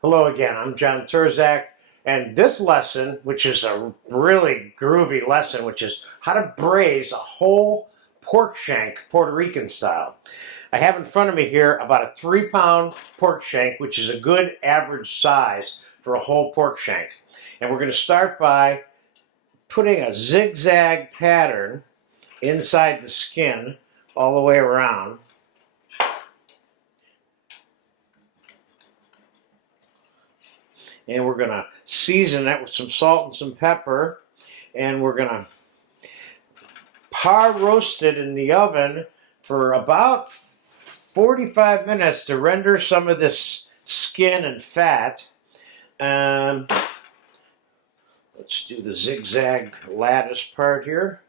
Hello again, I'm John Turzak, and this lesson, which is a really groovy lesson, which is how to braise a whole pork shank Puerto Rican style. I have in front of me here about a 3-pound pork shank, which is a good average size for a whole pork shank. And we're going to start by putting a zigzag pattern inside the skin all the way around. And we're going to season that with some salt and some pepper. And we're going to par roast it in the oven for about 45 minutes to render some of this skin and fat. Let's do the zigzag lattice part here.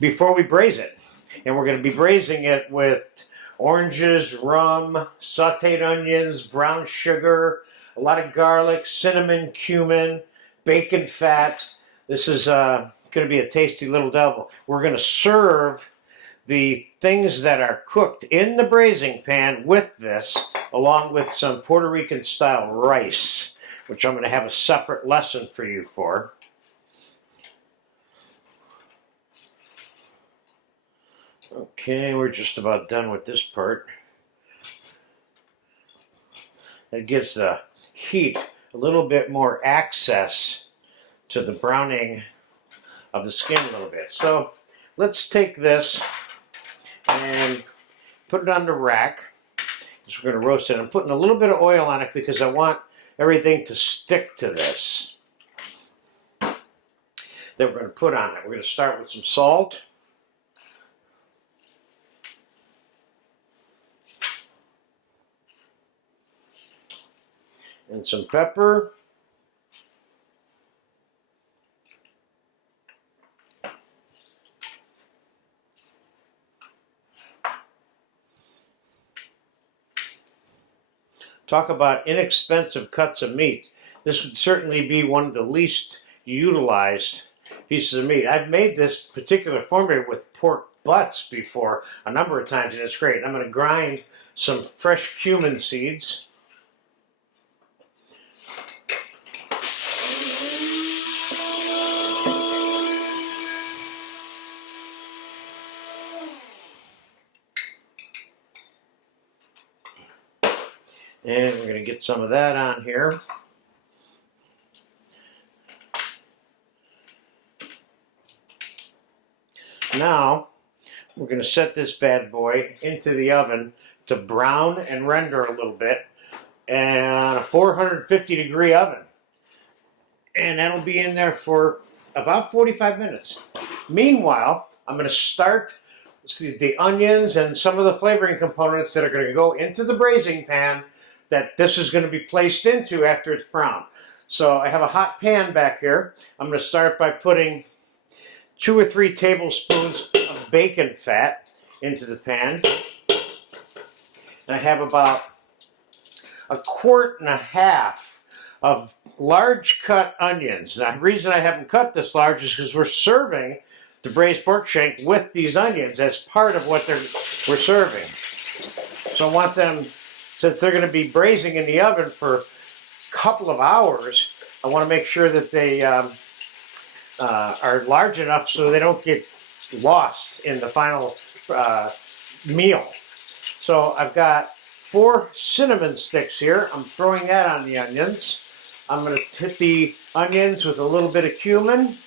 Before we braise it. And we're going to be braising it with oranges, rum, sautéed onions, brown sugar, a lot of garlic, cinnamon, cumin, bacon fat. This is going to be a tasty little devil. We're going to serve the things that are cooked in the braising pan with this, along with some Puerto Rican style rice, which I'm going to have a separate lesson for you for. Okay, we're just about done with this part. It gives the heat a little bit more access to the browning of the skin a little bit. So let's take this and put it on the rack. So we're going to roast it. I'm putting a little bit of oil on it because I want everything to stick to this that we're going to put on it. We're going to start with some salt. And some pepper. Talk about inexpensive cuts of meat. This would certainly be one of the least utilized pieces of meat. I've made this particular formula with pork butts before a number of times, and it's great. I'm going to grind some fresh cumin seeds. And we're going to get some of that on here. Now, we're going to set this bad boy into the oven to brown and render a little bit on a 450-degree oven. And that'll be in there for about 45 minutes. Meanwhile, I'm going to start the onions and some of the flavoring components that are going to go into the braising pan that this is going to be placed into after it's brown. So I have a hot pan back here. I'm going to start by putting 2 or 3 tablespoons of bacon fat into the pan. And I have about 1.5 quarts of large cut onions. Now, the reason I haven't cut this large is because we're serving the braised pork shank with these onions as part of what we're serving. So I want them, since they're going to be braising in the oven for a couple of hours, I want to make sure that they are large enough so they don't get lost in the final meal. So I've got 4 cinnamon sticks here. I'm throwing that on the onions. I'm going to hit the onions with a little bit of cumin,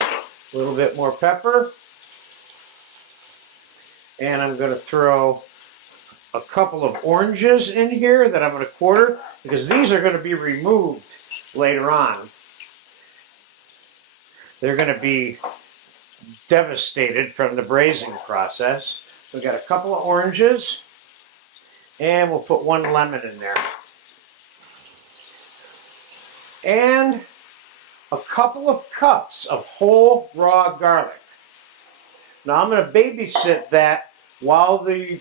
a little bit more pepper. And I'm going to throw a couple of oranges in here that I'm going to quarter, because these are going to be removed later on. They're going to be devastated from the braising process. So we've got a couple of oranges, and we'll put 1 lemon in there. And a couple of cups of whole raw garlic. Now I'm going to babysit that while the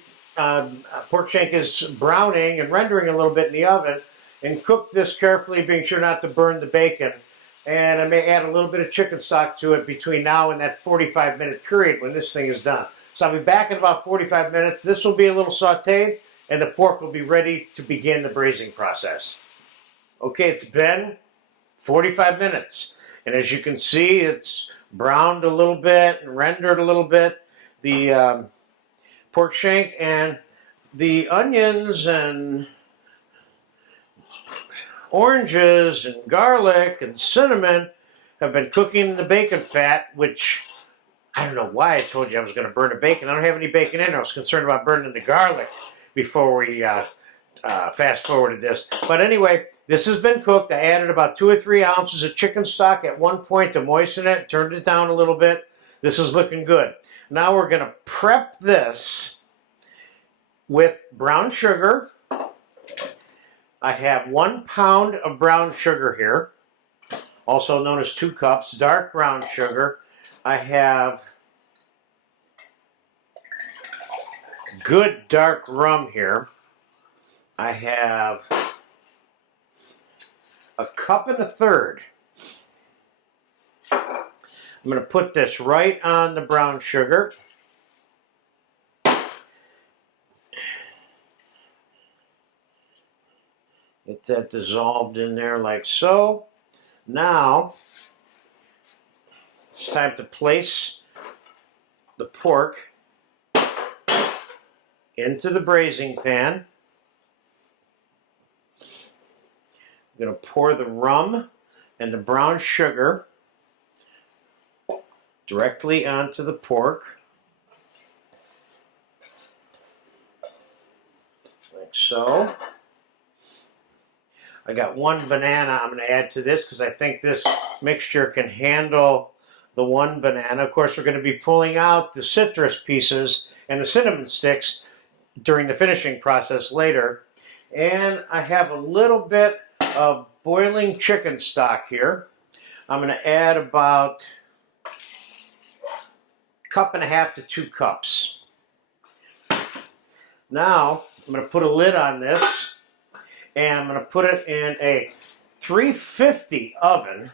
pork shank is browning and rendering a little bit in the oven, and cook this carefully, being sure not to burn the bacon. And I may add a little bit of chicken stock to it between now and that 45-minute period when this thing is done. So I'll be back in about 45 minutes. This will be a little sauteed, and the pork will be ready to begin the braising process. Okay, it's been 45 minutes. And as you can see, it's browned a little bit and rendered a little bit. The pork shank and the onions and oranges and garlic and cinnamon have been cooking in the bacon fat, which I don't know why I told you I was going to burn the bacon. I don't have any bacon in there. I was concerned about burning the garlic before we fast forwarded this. But anyway, this has been cooked. I added about 2 or 3 ounces of chicken stock at one point to moisten it, turned it down a little bit. This is looking good. Now we're going to prep this with brown sugar. I have 1 pound of brown sugar here, also known as 2 cups, dark brown sugar. I have good dark rum here. I have 1.33 cups. I'm going to put this right on the brown sugar. Get that dissolved in there like so. Now, it's time to place the pork into the braising pan. I'm going to pour the rum and the brown sugar directly onto the pork, like so. I got 1 banana I'm going to add to this because I think this mixture can handle the 1 banana. Of course, we're going to be pulling out the citrus pieces and the cinnamon sticks during the finishing process later. And I have a little bit of boiling chicken stock here. I'm going to add about 1.5 cups to 2 cups. Now, I'm going to put a lid on this, and I'm going to put it in a 350 oven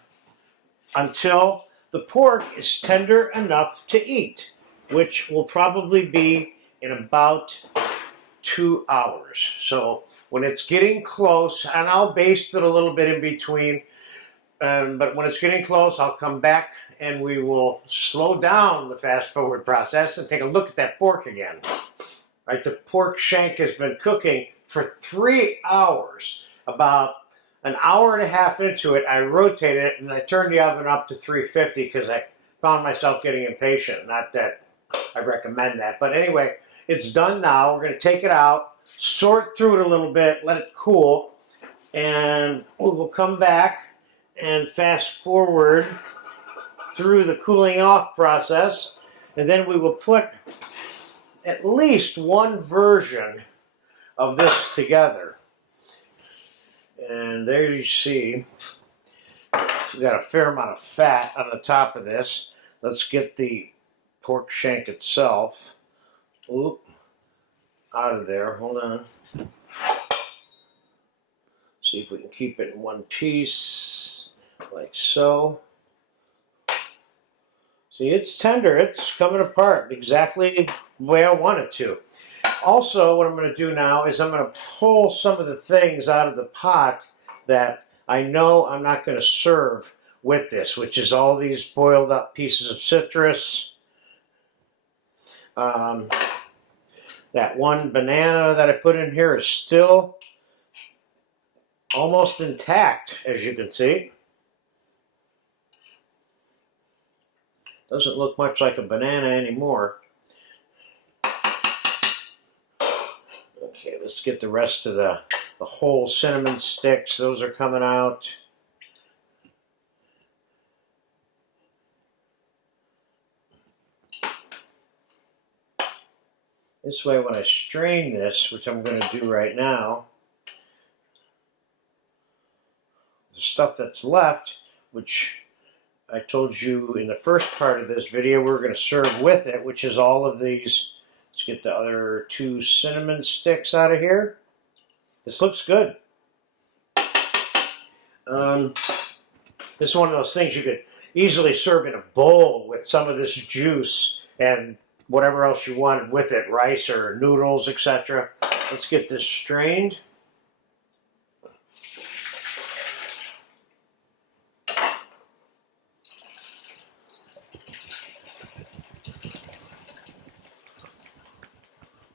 until the pork is tender enough to eat, which will probably be in about 2 hours. So when it's getting close, and I'll baste it a little bit in between, but when it's getting close, I'll come back and we will slow down the fast forward process and take a look at that pork again. Right, the pork shank has been cooking for 3 hours. About an hour and a half into it, I rotated it and I turned the oven up to 350 because I found myself getting impatient. Not that I recommend that, but anyway, it's done now. We're going to take it out, sort through it a little bit, let it cool, and we will come back and fast forward through the cooling off process, and then we will put at least 1 version of this together. And there you see, we've got a fair amount of fat on the top of this. Let's get the pork shank itself out of there. Hold on. See if we can keep it in one piece, like so. See, it's tender. It's coming apart exactly the way I want it to. Also, what I'm going to do now is I'm going to pull some of the things out of the pot that I know I'm not going to serve with this, which is all these boiled up pieces of citrus, that 1 banana that I put in here is still almost intact, as you can see. Doesn't look much like a banana anymore. Okay, let's get the rest of the whole cinnamon sticks. Those are coming out. This way, when I strain this, which I'm going to do right now, the stuff that's left, which I told you in the first part of this video we're going to serve with it, which is all of these. Let's get the other 2 cinnamon sticks out of here. This looks good. This is one of those things you could easily serve in a bowl with some of this juice and whatever else you wanted with it, rice or noodles, etc. Let's get this strained.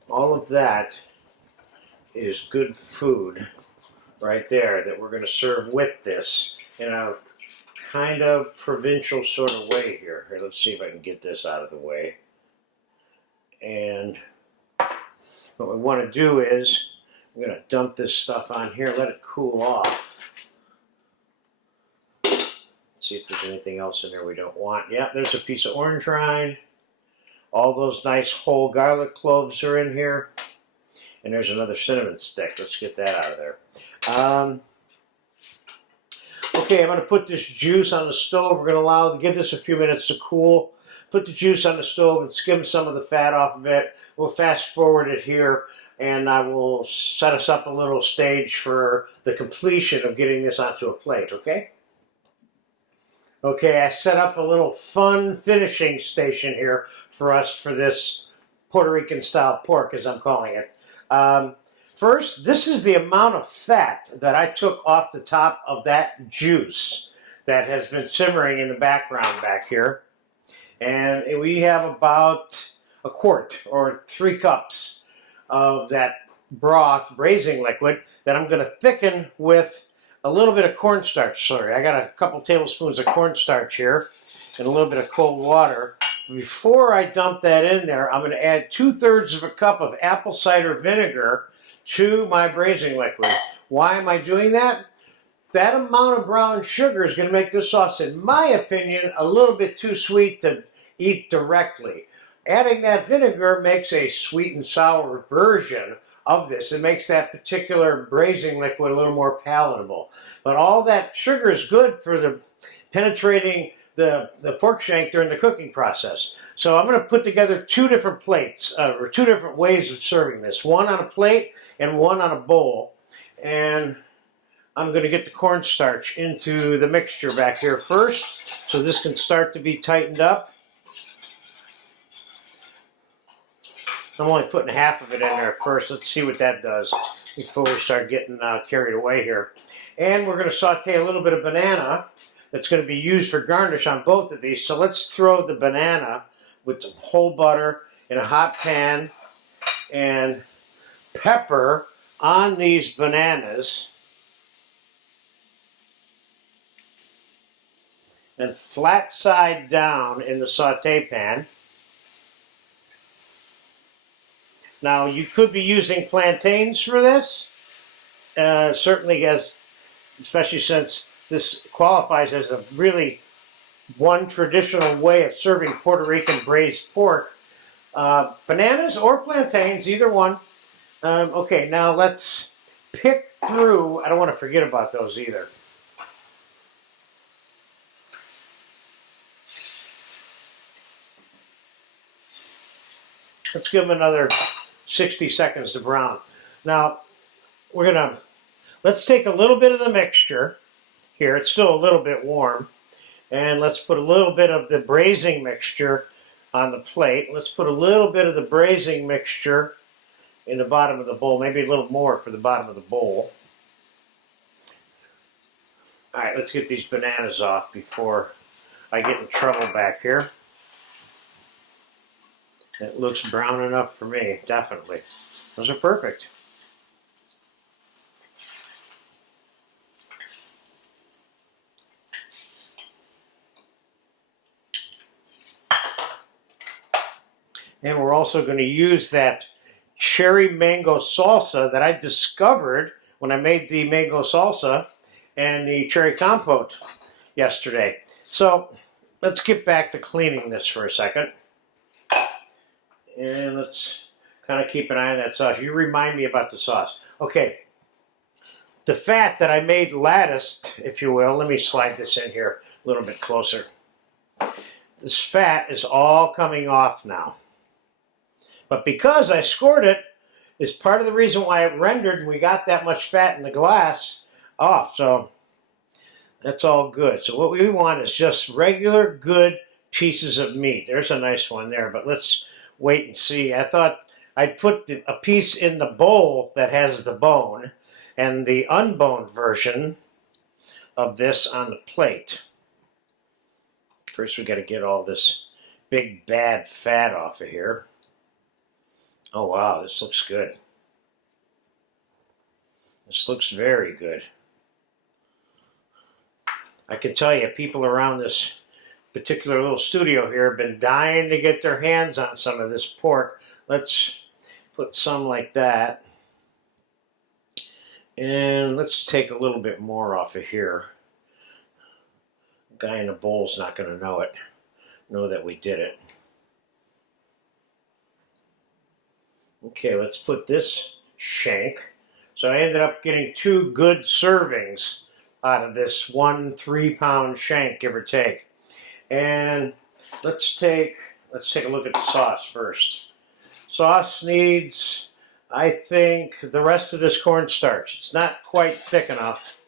All of that is good food right there that we're going to serve with this in a kind of provincial sort of way here. Here, let's see if I can get this out of the way. And what we want to do is I'm going to dump this stuff on here, let it cool off. See if there's anything else in there we don't want. Yeah, there's a piece of orange rind. All those nice whole garlic cloves are in here. And there's another cinnamon stick. Let's get that out of there. Okay, I'm going to put this juice on the stove. We're going to give this a few minutes to cool. Put the juice on the stove and skim some of the fat off of it. We'll fast forward it here, and I will set us up a little stage for the completion of getting this onto a plate, okay? Okay, I set up a little fun finishing station here for us for this Puerto Rican style pork, as I'm calling it. First, this is the amount of fat that I took off the top of that juice that has been simmering in the background back here. And we have about a quart or 3 cups of that broth, braising liquid, that I'm going to thicken with a little bit of cornstarch. Sorry, I got a couple tablespoons of cornstarch here and a little bit of cold water. Before I dump that in there, I'm going to add 2/3 of a cup of apple cider vinegar to my braising liquid. Why am I doing that? That amount of brown sugar is going to make this sauce, in my opinion, a little bit too sweet to eat directly. Adding that vinegar makes a sweet and sour version of this. It makes that particular braising liquid a little more palatable. But all that sugar is good for the penetrating the pork shank during the cooking process. So I'm going to put together 2 different plates, or 2 different ways of serving this. One on a plate and one on a bowl. And I'm going to get the cornstarch into the mixture back here first, so this can start to be tightened up. I'm only putting half of it in there first. Let's see what that does before we start getting carried away here. And we're going to saute a little bit of banana that's going to be used for garnish on both of these. So let's throw the banana with some whole butter in a hot pan and pepper on these bananas. And flat side down in the saute pan. Now, you could be using plantains for this, certainly, especially since this qualifies as a really one traditional way of serving Puerto Rican braised pork. Bananas or plantains, either one. Okay, now let's pick through. I don't want to forget about those either. Let's give them another 60 seconds to brown. Now, let's take a little bit of the mixture here. It's still a little bit warm. And let's put a little bit of the braising mixture on the plate. Let's put a little bit of the braising mixture in the bottom of the bowl, maybe a little more for the bottom of the bowl. All right, let's get these bananas off before I get in trouble back here. It looks brown enough for me, definitely. Those are perfect. And we're also going to use that cherry mango salsa that I discovered when I made the mango salsa and the cherry compote yesterday. So let's get back to cleaning this for a second. And let's kind of keep an eye on that sauce. You remind me about the sauce. Okay. The fat that I made latticed, if you will, let me slide this in here a little bit closer. This fat is all coming off now. But because I scored it, is part of the reason why it rendered and we got that much fat in the glass off. So that's all good. So what we want is just regular good pieces of meat. There's a nice one there, but let's wait and see. I thought I'd put a piece in the bowl that has the bone and the unboned version of this on the plate. First we got to get all this big bad fat off of here. Oh wow, this looks good. This looks very good. I can tell you, people around this particular little studio here have been dying to get their hands on some of this pork. Let's put some like that. And let's take a little bit more off of here. The guy in the bowl's not going to know that we did it. Okay, let's put this shank. So I ended up getting 2 good servings out of this 1 3-pound shank, give or take. And let's take a look at the sauce first. Sauce needs, I think, the rest of this cornstarch. It's not quite thick enough.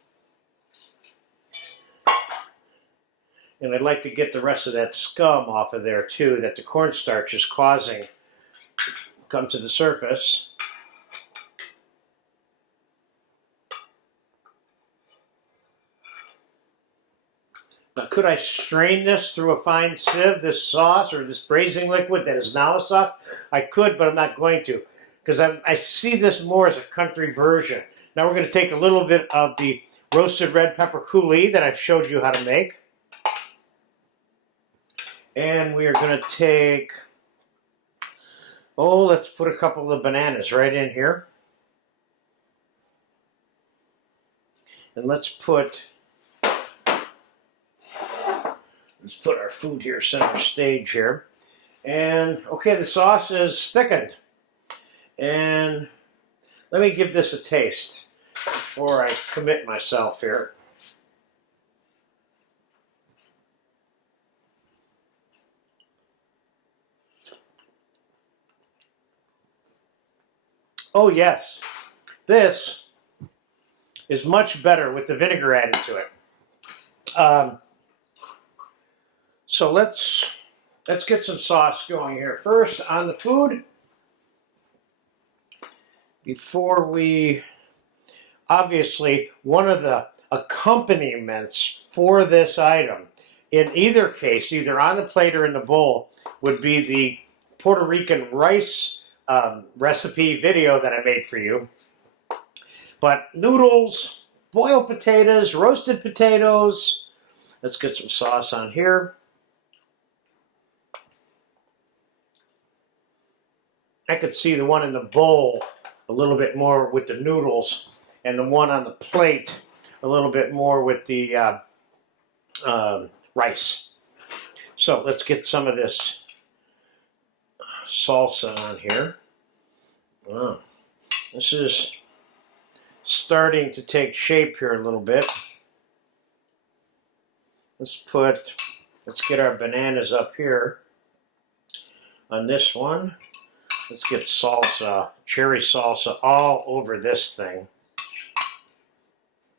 And I'd like to get the rest of that scum off of there too that the cornstarch is causing to come to the surface. Now, could I strain this through a fine sieve, this sauce, or this braising liquid that is now a sauce? I could, but I'm not going to, because I see this more as a country version. Now we're going to take a little bit of the roasted red pepper coulis that I've showed you how to make. And we are going to take, let's put a couple of bananas right in here. And let's put our food here, center stage here. And okay, the sauce is thickened. And let me give this a taste before I commit myself here. Oh yes, this is much better with the vinegar added to it. So let's get some sauce going here. First on the food, before we, obviously one of the accompaniments for this item, in either case, either on the plate or in the bowl, would be the Puerto Rican rice recipe video that I made for you. But noodles, boiled potatoes, roasted potatoes. Let's get some sauce on here. I could see the one in the bowl a little bit more with the noodles, and the one on the plate a little bit more with the rice. So let's get some of this salsa on here. Oh, this is starting to take shape here a little bit. Let's get our bananas up here on this one. Let's get salsa, cherry salsa all over this thing.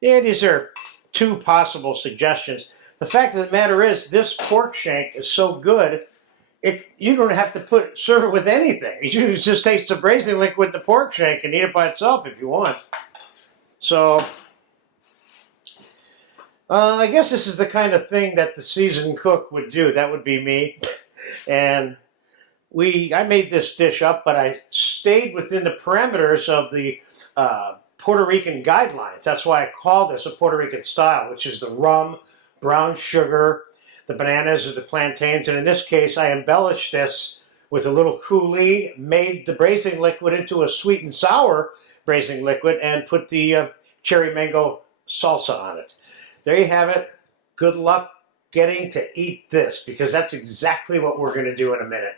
Yeah, these are 2 possible suggestions. The fact of the matter is, this pork shank is so good, you don't have to serve it with anything. You just taste the braising liquid in the pork shank and eat it by itself if you want. So, I guess this is the kind of thing that the seasoned cook would do. That would be me. And I made this dish up, but I stayed within the parameters of the Puerto Rican guidelines. That's why I call this a Puerto Rican style, which is the rum, brown sugar, the bananas or the plantains. And in this case, I embellished this with a little coulis, made the braising liquid into a sweet and sour braising liquid, and put the cherry mango salsa on it. There you have it. Good luck getting to eat this, because that's exactly what we're going to do in a minute.